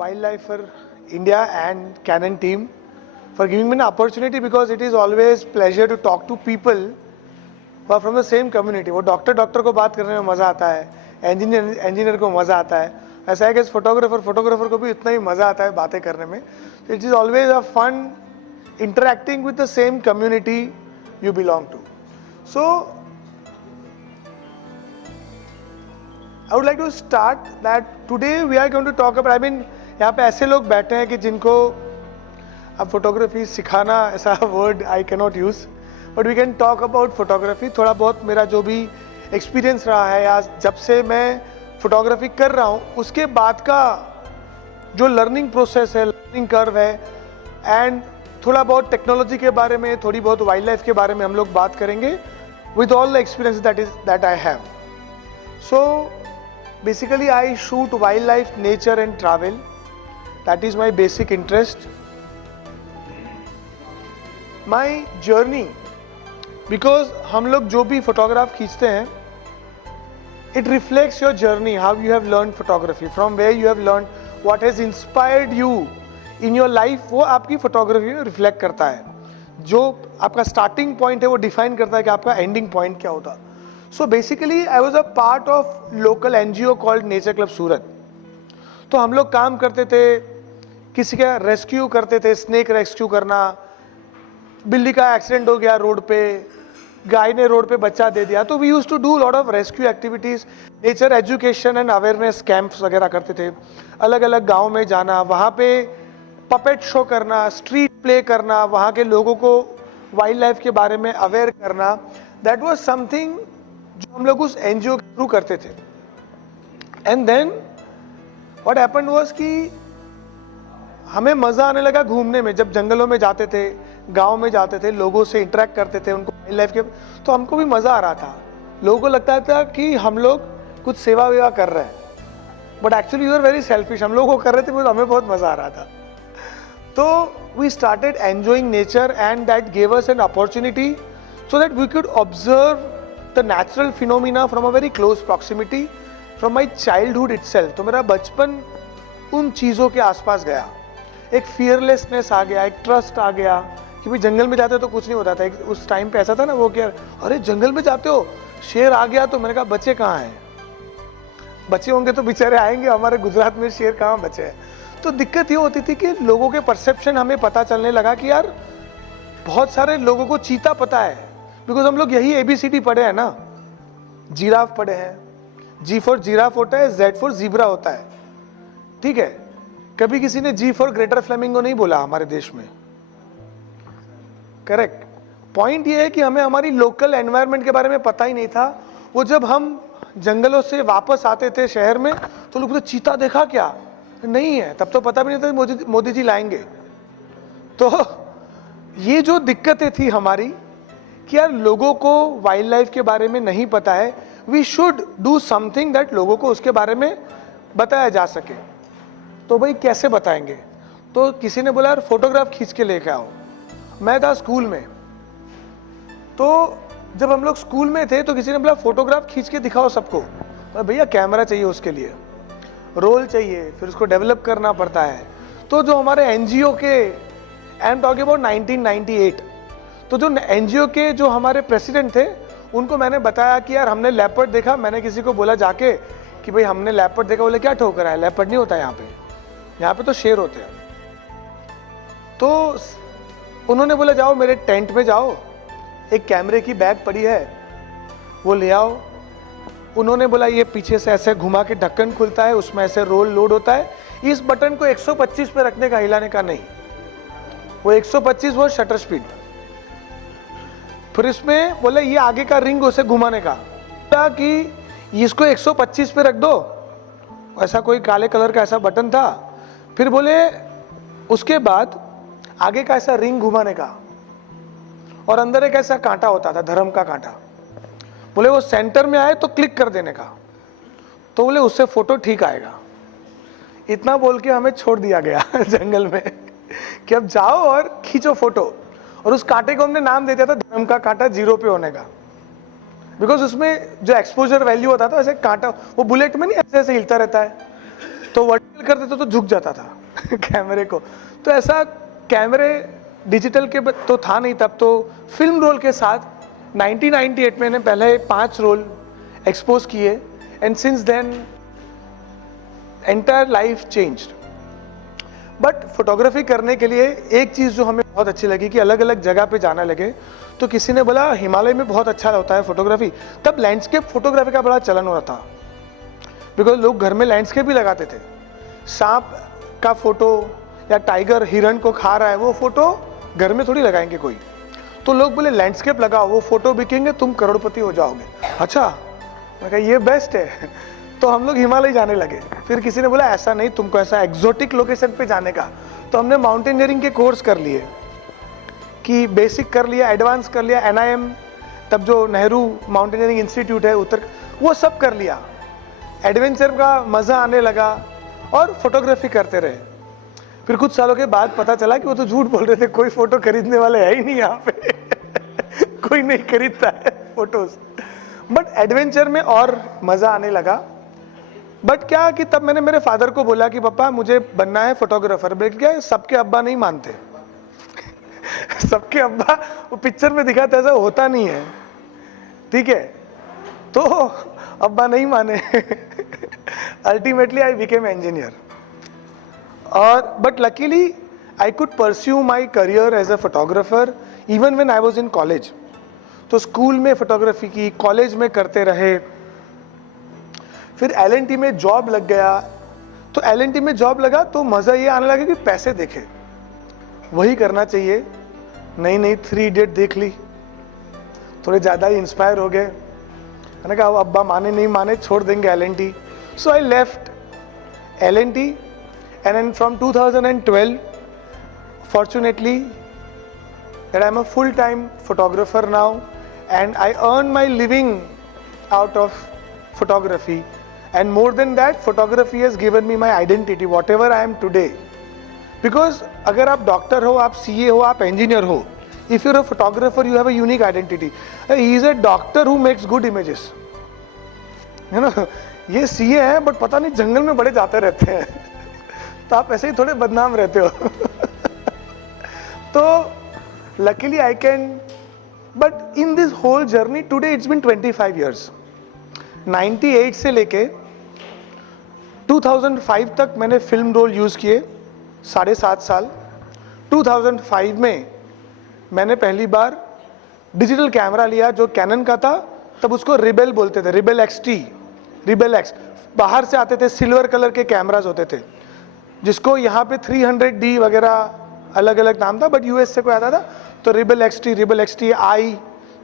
Wildlifer India and Canon team for giving me an opportunity, because it is always pleasure to talk to people who are from the same community. वो doctor को बात करने में मज़ा आता है, engineer को मज़ा आता है, ऐसा है कि फोटोग्राफर को भी इतना ही मज़ा आता है बातें करने में. It is always a fun interacting with the same community you belong to. So I would like to start that today we are going to talk about, यहाँ पे ऐसे लोग बैठे हैं कि जिनको अब फोटोग्राफी सिखाना ऐसा word I cannot use, but we can talk about photography. थोड़ा बहुत मेरा जो भी एक्सपीरियंस रहा है या जब से मैं फोटोग्राफी कर रहा हूँ उसके बाद का जो लर्निंग प्रोसेस है, लर्निंग कर्व है, एंड थोड़ा बहुत टेक्नोलॉजी के बारे में, थोड़ी बहुत वाइल्ड लाइफ के बारे में हम लोग बात करेंगे with all the experience that I have. So basically I shoot wildlife, nature and travel. That is my basic interest. My journey, because हम लोग जो भी फोटोग्राफ खींचते हैं, it reflects your journey, how you have learned photography, from where you have learned, what has inspired you in your life, वो आपकी photography में reflect करता है. जो आपका स्टार्टिंग पॉइंट है वो डिफाइन करता है कि आपका एंडिंग पॉइंट क्या होता. So basically I was a part of local NGO called Nature Club सूरत. तो हम लोग काम करते थे, किसी का रेस्क्यू करते थे, स्नेक रेस्क्यू करना, बिल्ली का एक्सीडेंट हो गया रोड पे, गाय ने रोड पे बच्चा दे दिया, तो we use to do lot of rescue activities. Nature education and awareness camps वगैरह करते थे, अलग अलग गाँव में जाना, वहाँ पे पपेट शो करना, स्ट्रीट प्ले करना, वहाँ के लोगों को वाइल्ड लाइफ के बारे में अवेयर करना. दैट वॉज समथिंग जो हम लोग उस एनजीओ के थ्रू करते थे. And then what happened was कि हमें मज़ा आने लगा घूमने में. जब जंगलों में जाते थे, गांव में जाते थे, लोगों से इंटरेक्ट करते थे, उनको वाइल्ड लाइफ के, तो हमको भी मज़ा आ रहा था. लोगों को लगता था कि हम लोग कुछ सेवा वेवा कर रहे हैं, but actually you are very selfish. हम लोग वो कर रहे थे, हमें बहुत मज़ा आ रहा था. तो we started enjoying nature and that gave us an opportunity so that we could observe the natural phenomena from a very close proximity from my childhood itself. तो मेरा बचपन उन चीज़ों के आसपास गया. एक फियरलेसनेस आ गया, एक ट्रस्ट आ गया कि भाई जंगल में जाते हो तो कुछ नहीं होता था. उस टाइम पे ऐसा था ना वो कि अरे जंगल में जाते हो, शेर आ गया, तो मैंने कहा बच्चे कहाँ हैं, बच्चे होंगे तो बेचारे आएंगे, हमारे गुजरात में शेर कहाँ बचे हैं. तो दिक्कत ये होती थी कि लोगों के परसेप्शन हमें पता चलने लगा कि यार बहुत सारे लोगों को चीता पता है, बिकॉज हम लोग यही ABCD पढ़े हैं ना. जिराफ पढ़े हैं, G फॉर जिराफ होता है, Z फॉर जीब्रा होता है, ठीक है. कभी किसी ने G फॉर ग्रेटर फ्लेमिंगो नहीं बोला हमारे देश में. करेक्ट. पॉइंट ये है कि हमें हमारी लोकल एनवायरनमेंट के बारे में पता ही नहीं था. वो जब हम जंगलों से वापस आते थे शहर में तो लोग बोलते चीता देखा क्या, नहीं है, तब तो पता भी नहीं था मोदी जी लाएंगे. तो ये जो दिक्कतें थी हमारी कि यार लोगों को वाइल्ड लाइफ के बारे में नहीं पता है, we should do something that लोगों को उसके बारे में बताया जा सके. तो भाई कैसे बताएंगे, तो किसी ने बोला यार फोटोग्राफ खींच के लेके आओ. मैं था स्कूल में, तो जब हम लोग स्कूल में थे तो किसी ने बोला फोटोग्राफ खींच के दिखाओ सबको. तो भैया कैमरा चाहिए, उसके लिए रोल चाहिए, फिर उसको डेवलप करना पड़ता है. तो जो हमारे NGO के, आई एम टॉकिंग अबाउट 1998, तो जो NGO के जो हमारे प्रेसिडेंट थे उनको मैंने बताया कि यार हमने लेपर्ड देखा. मैंने किसी को बोला जाके कि भाई हमने लेपर्ड देखा. बोले क्या ठोकर है, लेपर्ड नहीं होता यहाँ पे तो शेर होते हैं. तो उन्होंने बोला जाओ मेरे टेंट में जाओ, एक कैमरे की बैग पड़ी है वो ले आओ. उन्होंने बोला ये पीछे से ऐसे घुमा के ढक्कन खुलता है, उसमें ऐसे रोल लोड होता है, इस बटन को 125 पे रखने का, हिलाने का नहीं. वो 125 वो शटर स्पीड. फिर इसमें बोले ये आगे का रिंग उसे घुमाने का, कि इसको 125 पे रख दो, ऐसा कोई काले कलर का ऐसा बटन था. फिर बोले उसके बाद आगे का ऐसा रिंग घुमाने का, और अंदर एक ऐसा कांटा होता था, धर्म का कांटा. बोले वो सेंटर में आए तो क्लिक कर देने का, तो बोले उससे फोटो ठीक आएगा. इतना बोल के हमें छोड़ दिया गया जंगल में कि अब जाओ और खींचो फोटो. और उस कांटे को हमने नाम दे दिया था धर्म का कांटा, 0 पे होने का, बिकॉज उसमें जो एक्सपोजर वैल्यू होता था ऐसे कांटा, वो बुलेट में नहीं ऐसे ऐसे हिलता रहता है, तो वर्टिकल करते थे तो झुक जाता था कैमरे को। तो ऐसा कैमरे डिजिटल के तो था नहीं तब, तो फिल्म रोल के साथ 1998 में मैंने पहले 5 रोल एक्सपोज किए, and since then entire life changed. But photography करने के लिए एक चीज़ जो हमें बहुत अच्छी लगी कि अलग अलग जगह पे जाना लगे। तो किसी ने बोला हिमालय में बहुत अच्छा होता है फोटोग्राफी, तब लैंडस्केप फोटोग्राफी का बड़ा चलन हो रहा था, बिकॉज लोग घर में लैंडस्केप भी लगाते थे। सांप का फोटो या टाइगर हिरण को खा रहा है, वो फोटो घर में थोड़ी लगाएंगे कोई। तो लोग बोले लैंडस्केप लगाओ, वो फोटो बिकेंगे, तुम करोड़पति हो जाओगे। अच्छा, मैं कहा ये बेस्ट है। तो हम लोग हिमालय जाने लगे। फिर किसी ने बोला ऐसा नहीं, तुमको ऐसा एग्जोटिक लोकेशन पे जाने का। तो हमने माउंटेनियरिंग के कोर्स कर लिए, कि बेसिक कर लिया, एडवांस कर लिया, NIM तब जो नेहरू माउंटेनियरिंग इंस्टीट्यूट है उत्तर, वो सब कर लिया। एडवेंचर का मज़ा आने लगा और फोटोग्राफी करते रहे। फिर कुछ सालों के बाद पता चला कि वो तो झूठ बोल रहे थे, कोई फोटो खरीदने वाले है ही नहीं यहाँ पे कोई नहीं खरीदता है फोटोज। बट एडवेंचर में और मज़ा आने लगा। बट क्या कि तब मैंने मेरे फादर को बोला कि पापा मुझे बनना है फोटोग्राफर। बेट क्या सबके अब्बा नहीं मानते सबके अब्बा, वो पिक्चर में दिखाते ऐसा होता नहीं है, ठीक है। तो अब्बा नहीं माने अल्टीमेटली आई बिकेम इंजीनियर। और but luckily I could pursue my career as a photographer even when I was in college. तो स्कूल में फोटोग्राफी की, कॉलेज में करते रहे। फिर LNT में जॉब लग गया। तो LNT में जॉब लगा तो मज़ा ये आने लगा कि पैसे देखे, वही करना चाहिए। नई नई 3 इडियट देख ली, थोड़े ज़्यादा ही इंस्पायर हो गए। मैंने कहा अब्बा माने नहीं माने, छोड़ देंगे LNT। So I left LNT and then from 2012 fortunately that I'm a full-time photographer now and I earn my living out of photography, and more than that photography has given me my identity whatever I am today. Because अगर आप doctor हो, आप CA हो, आप engineer हो, if you're a photographer you have a unique identity. He is a doctor who makes good images, है ना। ये CA है बट पता नहीं जंगल में बड़े जाते रहते हैं तो आप ऐसे ही थोड़े बदनाम रहते हो तो luckily I can, but in this whole journey today it's been 25 years। 98 से लेके 2005 तक मैंने फिल्म रोल यूज़ किए, 7.5 साल। 2005 में मैंने पहली बार डिजिटल कैमरा लिया जो कैनन का था, तब उसको रिबेल बोलते थे, रिबेल XT, रिबेल X। बाहर से आते थे, सिल्वर कलर के कैमराज होते थे, जिसको यहाँ पे 300D वगैरह अलग अलग नाम था, बट US से कोई आता था तो rebel XT, rebel XT I,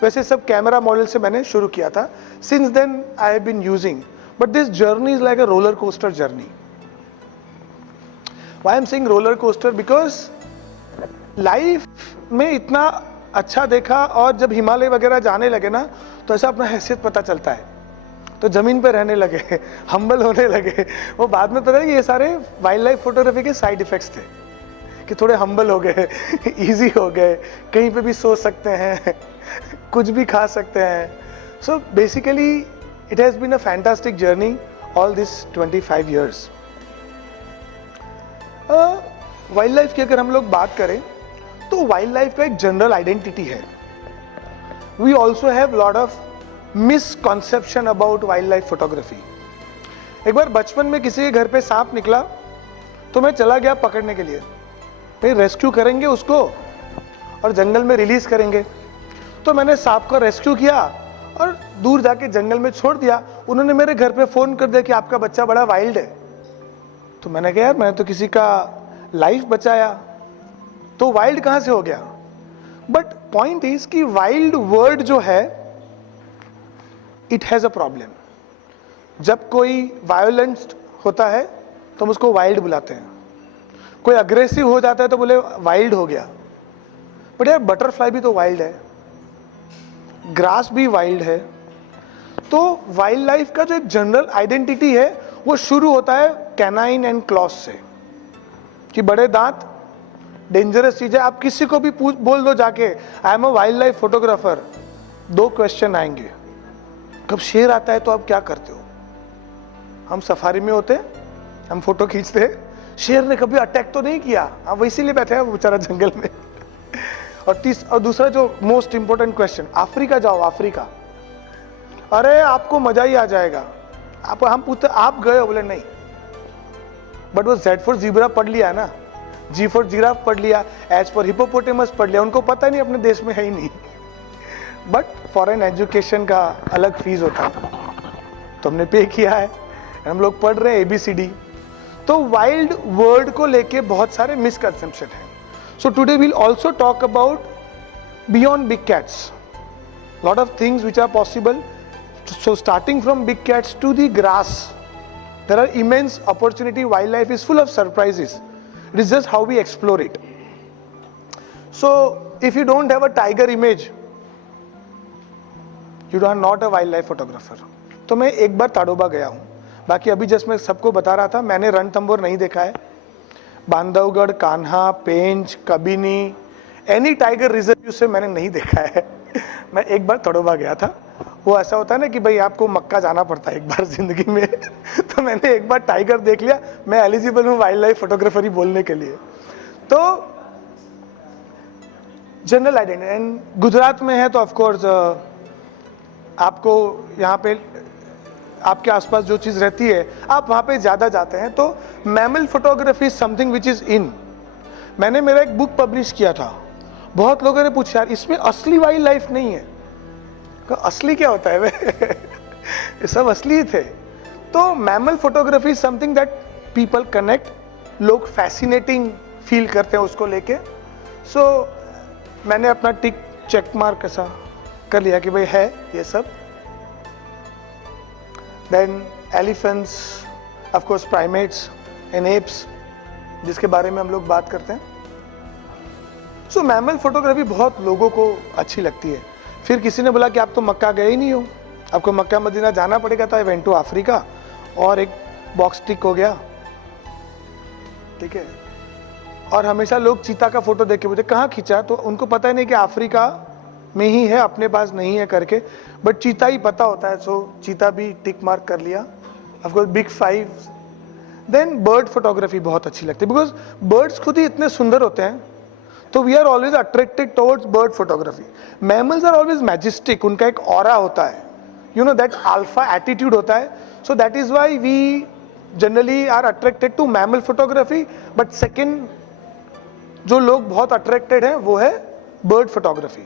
वैसे सब कैमरा मॉडल से मैंने शुरू किया था। Since then I have been using, but this journey is like a roller coaster journey. Why I am saying roller coaster? Because life में इतना अच्छा देखा, और जब हिमालय वगैरह जाने लगे ना तो ऐसा अपना हैसियत पता चलता है। तो ज़मीन पे रहने लगे, हम्बल होने लगे। वो बाद में पता है कि ये सारे वाइल्ड लाइफ फोटोग्राफी के साइड इफ़ेक्ट्स थे, कि थोड़े हम्बल हो गए, इजी हो गए, कहीं पे भी सो सकते हैं, कुछ भी खा सकते हैं। So basically it has been a fantastic journey all this 25 years। Wild life की अगर हम लोग बात करें तो वाइल्ड लाइफ का एक जनरल आइडेंटिटी है। We also have lot of misconception about wild life photography. एक बार बचपन में किसी के घर पे सांप निकला तो मैं चला गया पकड़ने के लिए, फिर रेस्क्यू करेंगे उसको और जंगल में रिलीज करेंगे। तो मैंने सांप को रेस्क्यू किया और दूर जाके जंगल में छोड़ दिया। उन्होंने मेरे घर पे फ़ोन कर दिया कि आपका बच्चा बड़ा वाइल्ड है। तो मैंने कहा यार, मैंने तो किसी का लाइफ बचाया, तो वाइल्ड कहाँ से हो गया? बट पॉइंट इज कि वाइल्ड वर्ड जो है इट हैज़ अ प्रॉब्लम। जब कोई वायोलेंस होता है तो हम उसको वाइल्ड बुलाते हैं, कोई अग्रेसिव हो जाता है तो बोले वाइल्ड हो गया। बट यार बटरफ्लाई भी तो वाइल्ड है, ग्रास भी वाइल्ड है। तो वाइल्ड लाइफ का जो एक जनरल आइडेंटिटी है वो शुरू होता है कैनाइन एंड क्लॉस से, कि बड़े दांत डेंजरस चीज है। आप किसी को भी बोल दो जाके I am a wild life photographer, 2 question आएंगे। कब शेर आता है तो आप क्या करते हो? हम सफारी में होते हम फोटो खींचते हैं, शेर ने कभी अटैक तो नहीं किया, हम इसीलिए बैठे हैं बेचारा जंगल में। और दूसरा जो मोस्ट इंपॉर्टेंट क्वेश्चन, अफ्रीका जाओ, अफ्रीका, अरे आपको मजा ही आ जाएगा। हम पूछते आप गए हो, बोले नहीं, बट वो Z फॉर जीब्रा पढ़ लिया ना, G फॉर जिराफ पढ़ लिया, H फॉर हिपोपोटेमस पढ़ लिया, उनको पता नहीं अपने देश में है ही नहीं। बट फॉरेन एजुकेशन का अलग फीस होता है, तो हमने पे किया है, हम लोग पढ़ रहे हैं ABCD। तो वाइल्ड वर्ड को लेके बहुत सारे मिसकंसेप्शन हैं। So today we'll also talk about beyond big cats, lot of things which are possible. So starting from big cats to the grass, there are immense opportunity. Wildlife is full of surprises. It is just how we explore it. So if you don't have a tiger image, you are not a wildlife photographer. तो मैं एक बार ताडोबा गया हूँ, बाकी अभी just मैं सबको बता रहा था, मैंने रणथंभौर नहीं देखा है। बांधवगढ़, कान्हा, पेंच, कबिनी, एनी टाइगर रिजर्व से मैंने नहीं देखा है। मैं एक बार ताडोबा गया था। वो ऐसा होता है ना कि भाई आपको मक्का जाना पड़ता है एक बार जिंदगी में। तो मैंने एक बार टाइगर देख लिया, मैं एलिजिबल हूँ वाइल्ड लाइफ फोटोग्राफरी बोलने के लिए। तो जनरल आइडेंटिटी, एंड गुजरात में है तो ऑफ कोर्स आपको यहाँ पे आपके आसपास जो चीज़ रहती है आप वहाँ पे ज़्यादा जाते हैं। तो mammal photography is something which is in. मैंने मेरा एक बुक पब्लिश किया था, बहुत लोगों ने पूछा यार इसमें असली वाइल्ड लाइफ नहीं है। असली क्या होता है वे? ये सब असली थे। तो mammal photography is something that people connect, लोग फैसिनेटिंग फील करते हैं उसको लेके। सो मैंने अपना टिक चेक मार्क ऐसा कर लिया कि भाई है ये सब। Then elephants, of course primates and apes, जिसके बारे में हम लोग बात करते हैं। सो मैमल फोटोग्राफी बहुत लोगों को अच्छी लगती है। फिर किसी ने बोला कि आप तो मक्का गए ही नहीं हो, आपको मक्का मदीना जाना पड़ेगा। तो आई वेंट टू अफ्रीका और एक बॉक्स टिक हो गया, ठीक है। और हमेशा लोग चीता का फोटो देख के मुझे कहाँ खींचा, तो उनको पता ही नहीं कि अफ्रीका में ही है, अपने पास नहीं है करके, बट चीता ही पता होता है। सो चीता भी टिक मार्क कर लिया। Of course big 5। Then bird photography बहुत अच्छी लगती है, बिकॉज बर्ड्स खुद ही इतने सुंदर होते हैं, तो we are always attracted towards bird photography. Mammals are always majestic, उनका एक ऑरा होता है, you know that alpha attitude होता है। So that is why we generally are attracted to mammal photography. But second जो लोग बहुत अट्रैक्टेड हैं वो है बर्ड फोटोग्राफी।